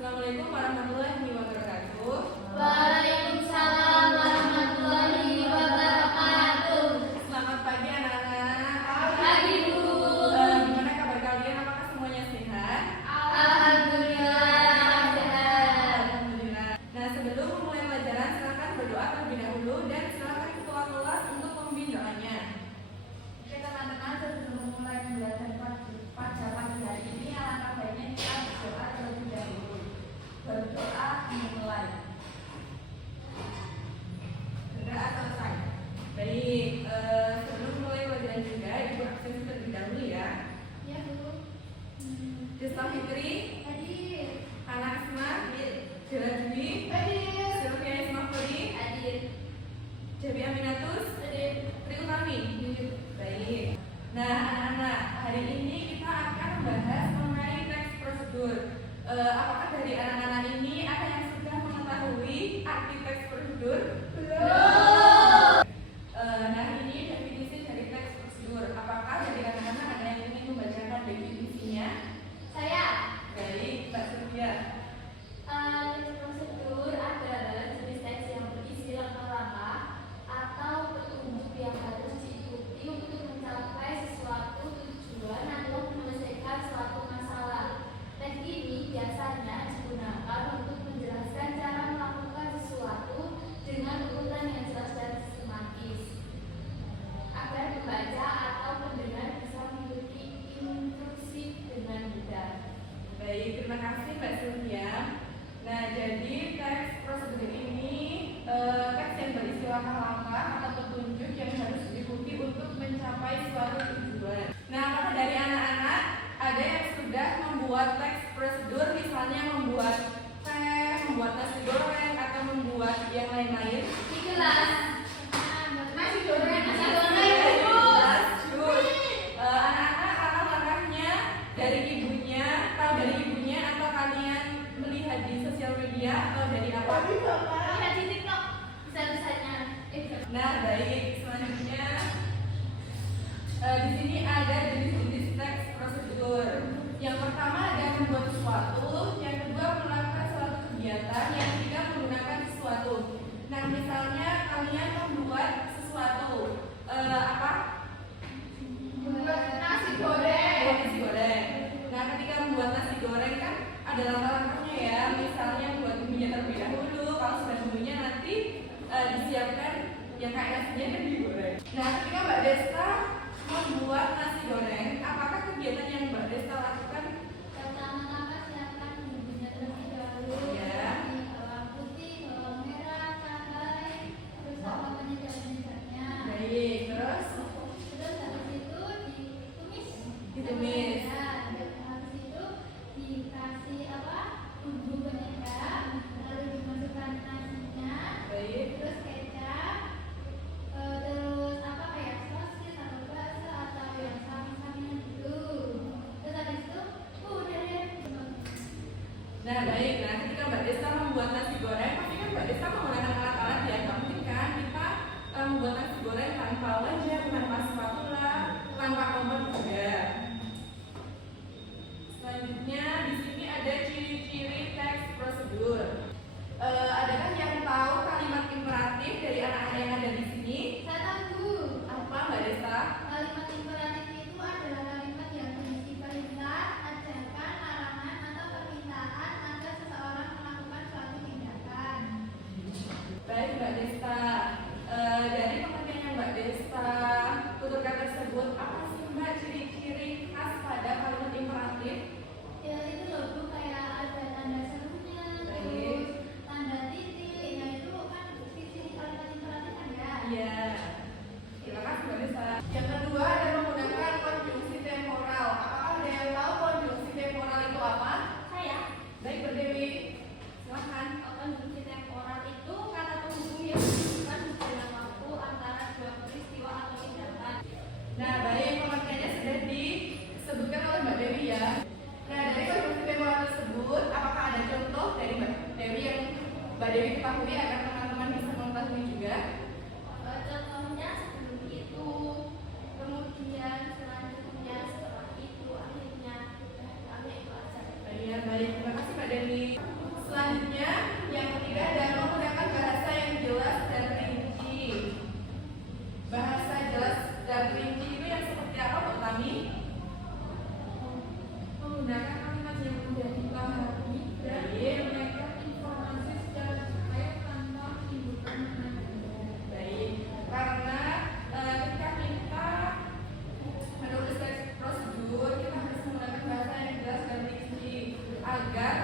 Assalamualaikum warahmatullahi wabarakatuh. Waalaikumsalam warahmatullahi wabarakatuh. Selamat pagi anak-anak. Pagi Bu. Gimana kabar kalian? Apakah semuanya sehat? Alhamdulillah sehat. Alhamdulillah. Nah, sebelum memulai pelajaran, silakan berdoa terlebih dahulu dan silakan ketua kelas untuk memimpin doanya. Oke teman-teman, sebelum memulai pembelajaran pada pagi hari ini, alangkah baiknya kita berdoa terlebih dahulu. Berdoa dimulai. Berdoa selesai. Baik, sebelum mulai pelajaran juga, ibu absen terlebih dahulu ya. Ya Bu. Desta Fitri, Hadir. Anak Asma, Dela Dwi, Hadir. Sylvia Ismafuri, Hadir. Jabi Aminatus, Hadir. Tri Utami. Baik. Nah, anak-anak, hari ini kita akan membahas mengenai teks prosedur. Apakah dari anak-anak ini ada yang sudah mengetahui arti teks prosedur? Belum. Nah, ini definisi dari teks prosedur. Apakah dari anak-anak ada yang ingin membacakan definisinya? Saya. Baik, Mbak Sylvia. Teks prosedur adalah jenis teks yang berisi langkah-langkah atau petunjuk yang harus diikuti untuk mencapai sesuatu tujuan atau menyelesaikan suatu masalah. Teks ini biasanya digunakan untuk menjelaskan cara melakukan sesuatu dengan urutan yang jelas dan sistematis, agar pembaca atau pendengar bisa mengikuti instruksi dengan mudah. Baik, terima kasih Mbak Sylvia. Nah, jadi teks prosedur ini teks yang berisi langkah-langkah atau petunjuk yang harus diikuti untuk mencapai suatu tujuan. Nah, apakah dari anak-anak ada yang sudah membuat teks prosedur, misalnya membuat teh, membuat nasi goreng, atau membuat yang lain-lain? Di kelas. Nasi goreng. Nasi goreng. Jelas, good. Anak-anak langkah-langkahnya dari ibunya, tahu dari ibunya atau kalian melihat di sosial media atau dari apa? Lihat di TikTok. Bisa-bisanya. Nah, baik. Selanjutnya di sini ada jenis-jenis teks prosedur. Yang pertama ada membuat sesuatu, yang kedua melakukan suatu kegiatan, yang ketiga menggunakan sesuatu. Nah, misalnya kalian membuat sesuatu apa? Buat nasi goreng. Membuat nasi goreng. Nah, ketika membuat nasi goreng kan ada langkah-langkahnya ya. Misalnya buat bumbunya terlebih dahulu. Kalau sudah bumbunya nanti disiapkan yang kayak nasinya kan digoreng. Nah, ketika Mbak Desta membuat nasi goreng, apakah kegiatan yang Mbak Desta lakukan? Pertama-tama siapkan bumbunya terlebih dahulu. Ya. Bawang putih, bawang merah, cabai, terus sama penyedap-penyedapnya. Baik, terus Terus habis itu ditumis. Ditumis. Ya, habis itu dikasih bumbu penyedap, lalu dimasukkan nasinya. baik. Terus kecap, terus kayak sosis atau bakso atau yang samping-sampingan gitu. Terus habis itu udah deh. Nah, baik. Nah, ketika Mbak Desta membuat nasi goreng, pasti kan Mbak Desta menggunakan alat-alat ya. Nggak mungkin kan kita membuat nasi goreng tanpa wajan, tanpa spatula, tanpa kompor juga. Selanjutnya di sini ada ciri-ciri teks prosedur. Adakah yang tahu kalimat imperatif dari anak-anak yang ada di sini? Saya tahu. Apa Mbak Desta? Kalimat imperatif itu adalah kalimat yang berisi perintah, ajakan, larangan, atau permintaan agar seseorang melakukan suatu tindakan. Baik Mbak Desta. Dari pengertian Mbak Desta, tuturkan tersebut, apa sih Mbak ciri-ciri khas pada kalimat imperatif? Ya itu loh Bu, kayak ada tanda serunya, terus tanda titik. Nah itu kan ciri kalimat imperatif kan ya? Iya. Terima kasih Mbak Desta. Yang kedua ada menggunakan konjungsi temporal. Apakah ada yang tahu konjungsi temporal itu apa? Saya. Baik, Berdewi. Silakan. Konjungsi temporal itu kata penghubung yang menunjukkan hubungan waktu antara dua peristiwa atau tindakan. Nah, baik, pengertiannya sudah disebutkan oleh Mbak Dewi ya. Nah, dari konjungsi temporal tersebut, apakah ada contoh dari Mbak Dewi yang Mbak Dewi ketahui agar teman-teman bisa mengetahui juga? Contohnya sebelum itu, kemudian selanjutnya, setelah itu, akhirnya itu aja. Iya, baik. Terima kasih Mbak Dewi. Selanjutnya, yang ketiga adalah menggunakan bahasa yang jelas dan rinci. Bahasa jelas dan rinci itu yang seperti apa, Bu Tami? Menggunakan kalimat yang mudah dipahami dan menyampaikan informasi secara detail tanpa menimbulkan makna ganda. Baik, karena ketika kita menulis teks prosedur, kita harus menggunakan bahasa yang jelas dan rinci agar